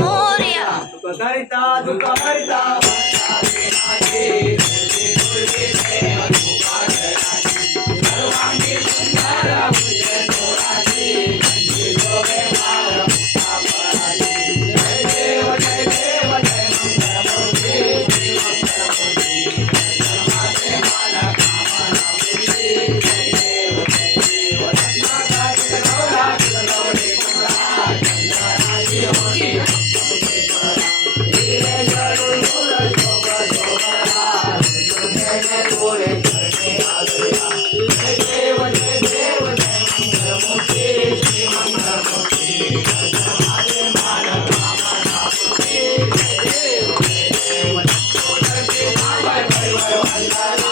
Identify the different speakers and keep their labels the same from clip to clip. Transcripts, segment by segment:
Speaker 1: मोरया
Speaker 2: दुःख करिता दुःख हरिता Everybody.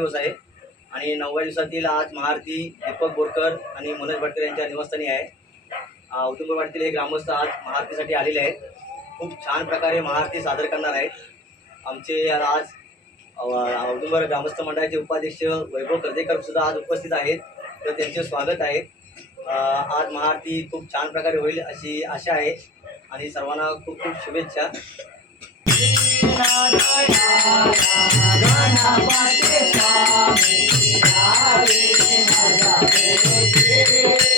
Speaker 2: दिवस आहे. आणि नवव्या दिवसातील आज महाआरती दीपक बोरकर आणि मनोज भटकर यांच्या निवासस्थानी आहे. अं, हे ग्रामस्थ आज महाआरतीसाठी आलेले आहेत. खूप छान प्रकारे महाआरती सादर करणार आहेत. आमचे आज अं, औदुंबर ग्रामस्थ मंडळाचे उपाध्यक्ष वैभव कर्देकर सुद्धा आज उपस्थित आहेत. तर त्यांचे स्वागत आहे. आज महाआरती खूप छान प्रकारे होईल अशी आशा आहे. आणि सर्वांना खूप खूप शुभेच्छा. Thank you.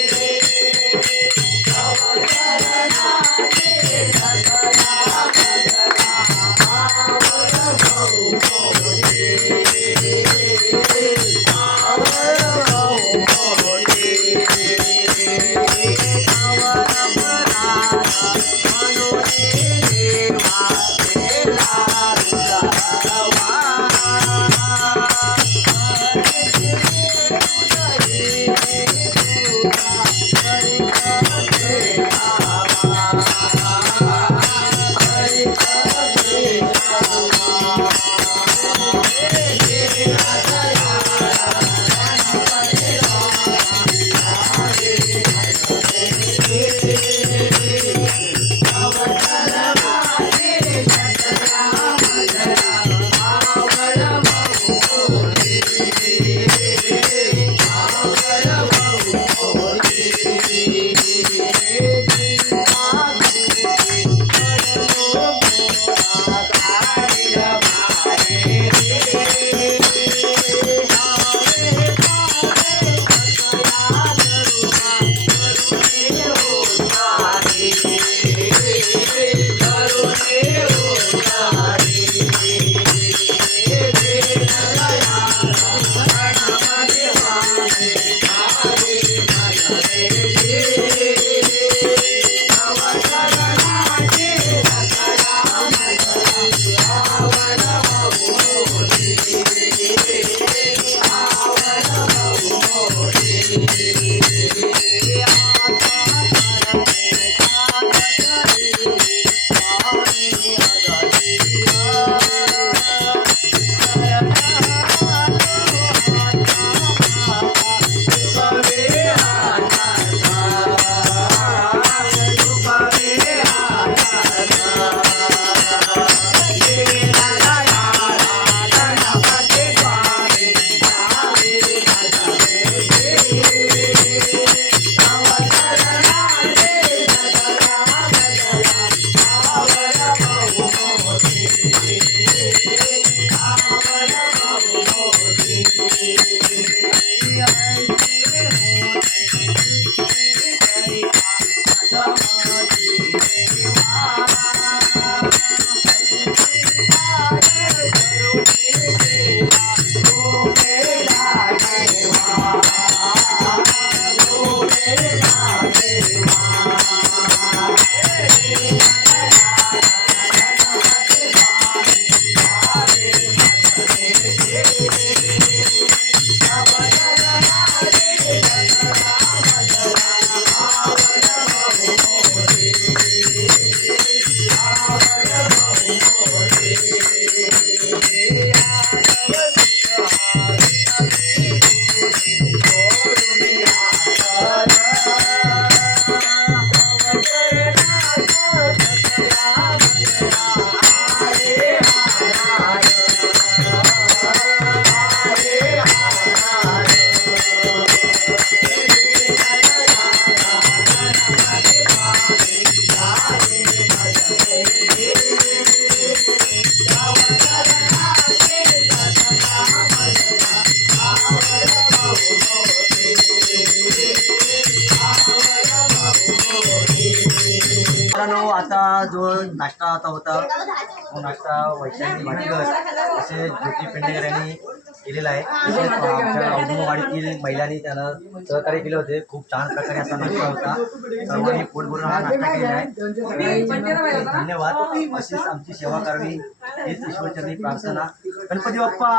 Speaker 2: आता वैशाली मानकर असे ज्योती पेंडेकर यांनी केलेलं आहे. तसेच आमच्या औदुंबवाडीतील महिलांनी त्याला सहकार्य केले होते. खूप छान प्रकारे असा नाश्ता होता. सर्वांनी पोट भरून हा नाश्ता केलेला आहे. धन्यवाद. अशीच आमची सेवा करावी. हेच ईश्वरचरणी प्रार्थना. गणपती बाप्पा!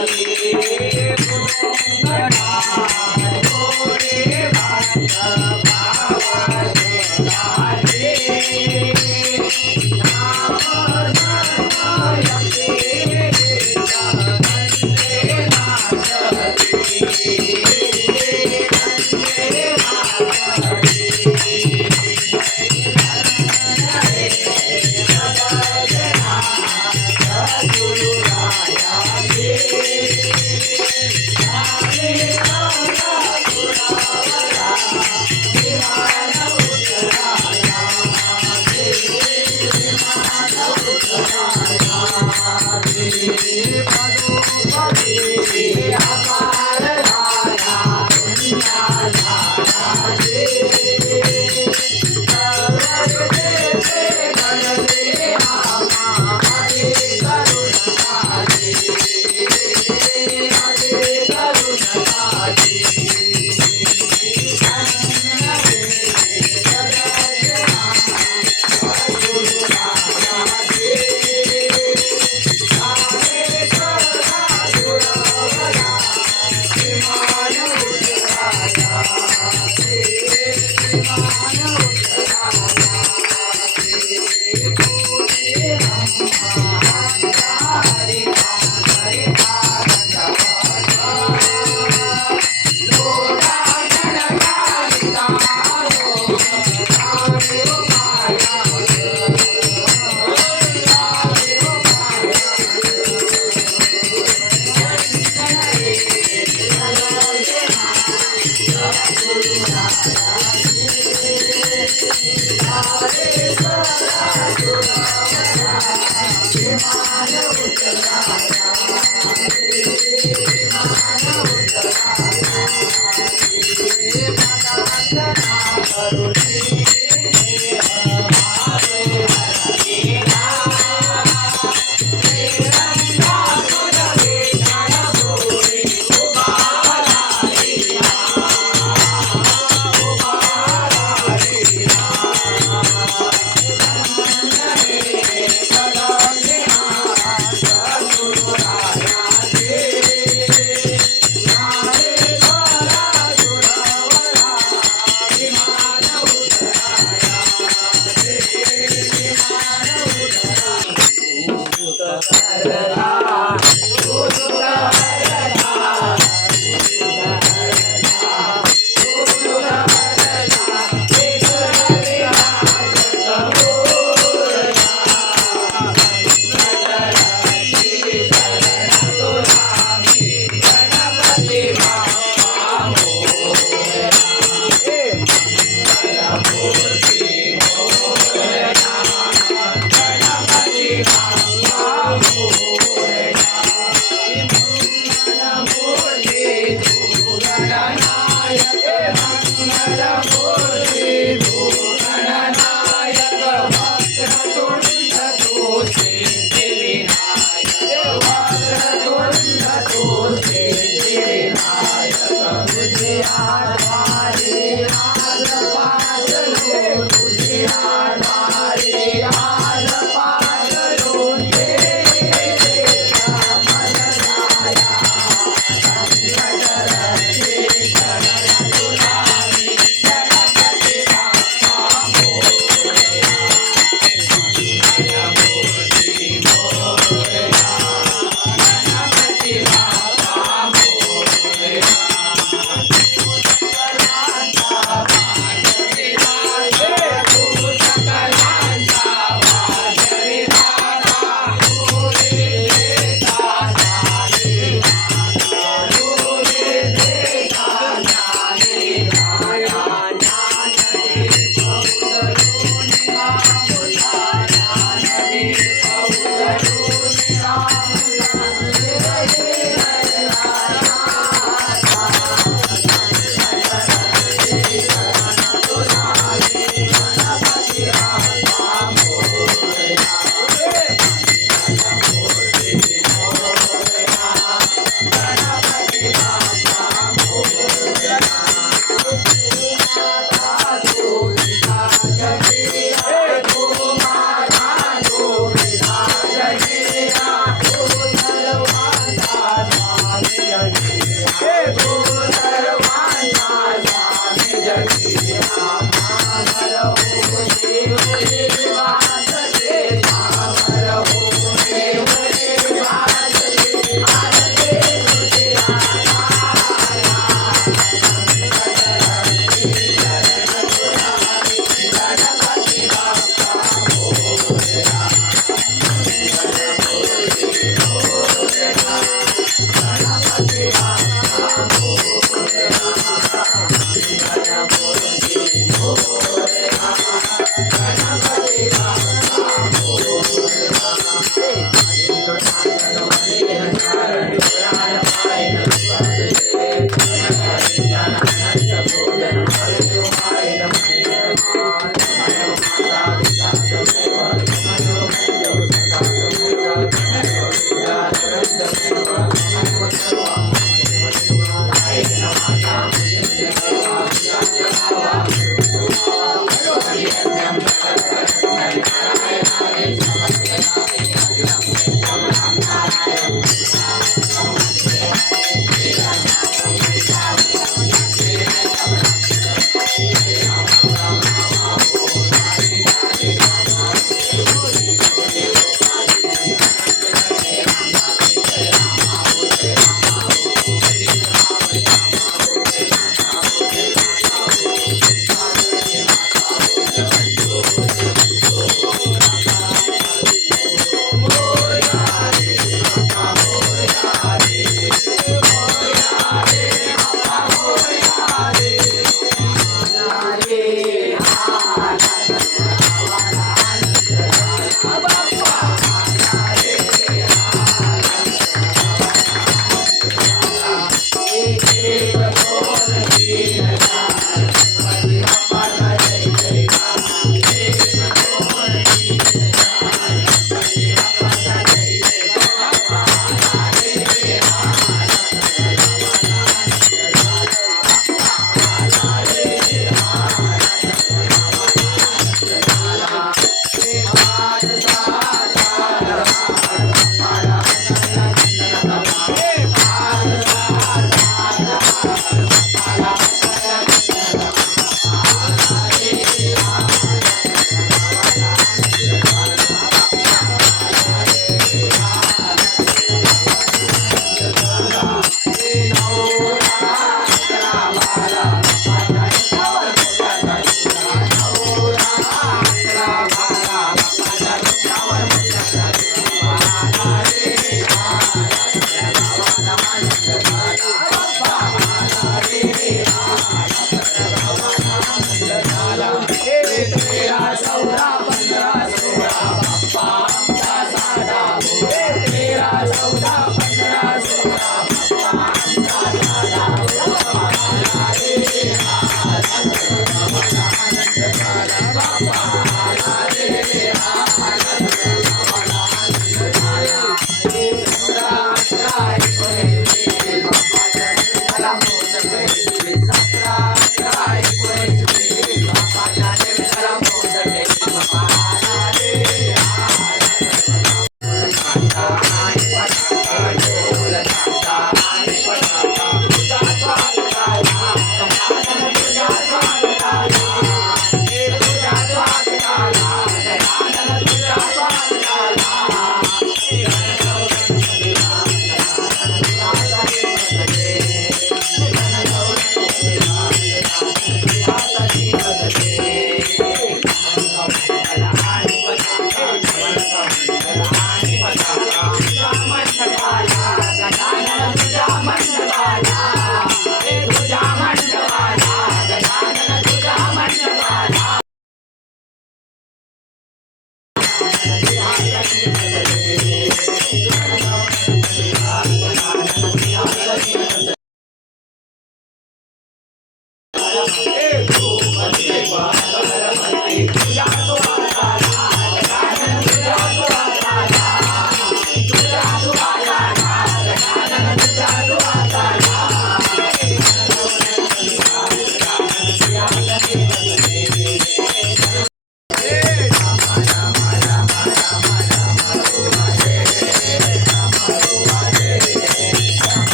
Speaker 3: Maria.
Speaker 2: Wow.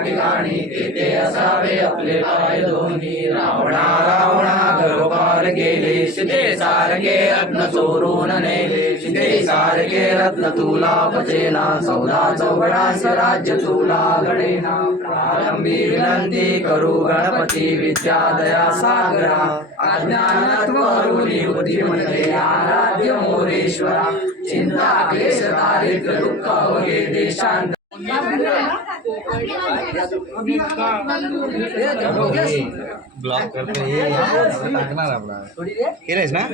Speaker 2: ठिकाणी तेथे असावे आपले पाय दोन्ही. रावणा रावणा गर्भपाल गेले सीते सारखे रत्न चोरून नेले. सीते सारखे रत्न तुला पचेना. चौदा चौघडास राज्य तुला घडेना. प्रारंभी विनंती करू गणपती विद्या दया सागरा. अज्ञानत्व करुणी बुद्धिमते आराध्य मोरेश्वरा. चिंता क्लेश दारिद्र्य दुःख वगे देशांत
Speaker 4: ब्लॉक करते हे टाकणार आपला केलंयस ना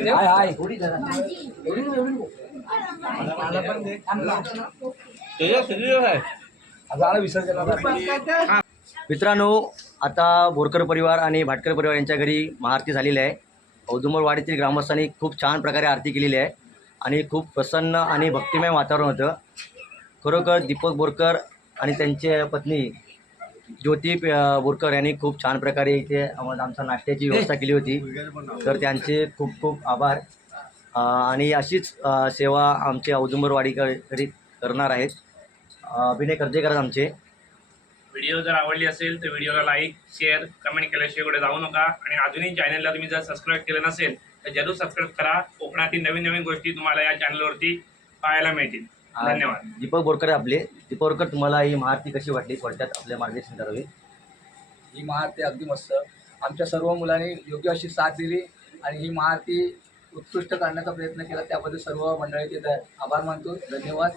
Speaker 5: मित्रांनो आता बोरकर परिवार आणि भाटकर परिवार यांच्या घरी महाआरती झालेली आहे. औदुंबरवाडीतील ग्रामस्थांनी खूप छान प्रकारे आरती केलेली आहे आणि खूप प्रसन्न आणि भक्तिमय वातावरण होतं. खरोखर दीपक बोरकर आणि त्यांचे पत्नी ज्योती बोरकर यांनी खूप छान प्रकारे इथे आमच्या नाश्त्याची व्यवस्था केली होती. तर त्यांचे खूप खूप आभार. आणि अशीच सेवा आमचे औदुंबरवाडीकरी करणार आहेत. अभिनय कर्जेकर आमचे.
Speaker 6: व्हिडिओ जर आवडली असेल तर व्हिडिओला लाईक शेअर कमेंट केल्याशिवाय कुठे जाऊ नका. आणि अजूनही चॅनलला तुम्ही जर सबस्क्राईब केलं नसेल तर जरूर सबस्क्राईब करा. कोकणातील नवीन नवीन गोष्टी तुम्हाला या चॅनलवरती पाहायला मिळतील. धन्यवाद.
Speaker 5: दीपक बोरकर आहे आपले. दीपक बोरकर तुम्हाला ही महाआरती कशी वाटली? थोडक्यात आपल्या मार्गदर्शन करावे
Speaker 7: ही महाआरती अगदी मस्त. आमच्या सर्व मुलांनी योग्य अशी साथ दिली आणि ही महाआरती उत्कृष्ट करण्याचा प्रयत्न केला. त्याबद्दल सर्व मंडळीचे आभार मानतो. धन्यवाद.